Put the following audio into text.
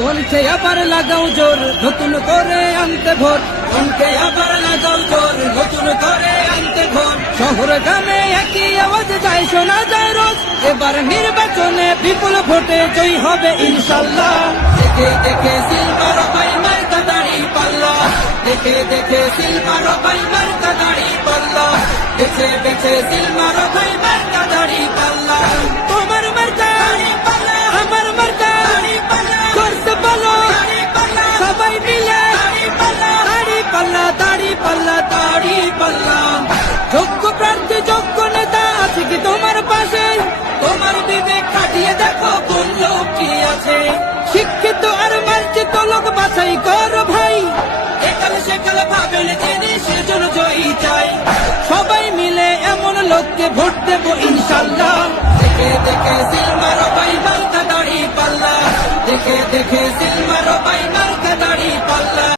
কণ্ঠে আবার লাগাও জোর নতুন করে আনতে ভোর, কণ্ঠে আবার লাগাও জোর নতুন করে আনতে ভোর। শহর গ্রামে একই আওয়াজ যায় শোনা যায় রোজ, এবার নির্বাচনে বিপুল ভোটে জয়ী হবে ইনশাল্লাহ। দেখে দেখে সিল মারো ভাই মার্কা দাড়ি পাল্লা, দেখে দেখে সিল মারো ভাই মার্কা দাড়ি পাল্লা, বেছে বেছে সিল মারো ভাই মার্কা দাড়ি পাল্লা। তোমার মার্কা দাড়ি পাল্লা, আমার মার্কা দাড়ি পাল্লা, করতে বলো দাড়ি পাল্লা, সবাই মিলে দাড়ি পাল্লা, দাড়ি পাল্লা, দাড়ি পাল্লা, দাড়ি পাল্লা। যোগ্য প্রার্থী যোগ্য নেতা আছে কি তোমার পাশে? তোমার বিবেক খাটিয়ে দেখো কোন লোক কি আছে। শিক্ষিত আর মার্জিত লোক বাছাই করো ভাই, একাল সেকাল ভাবেন জেনে সেজন্য জয়ী চাই। সবাই মিলে এমন লোককে ভোট দেবো ইনশাল্লাহ। দেখে দেখে সিল মারো ভাই মার্কা দাড়ি পাল্লা, দেখে দেখে সিল মারো ভাই।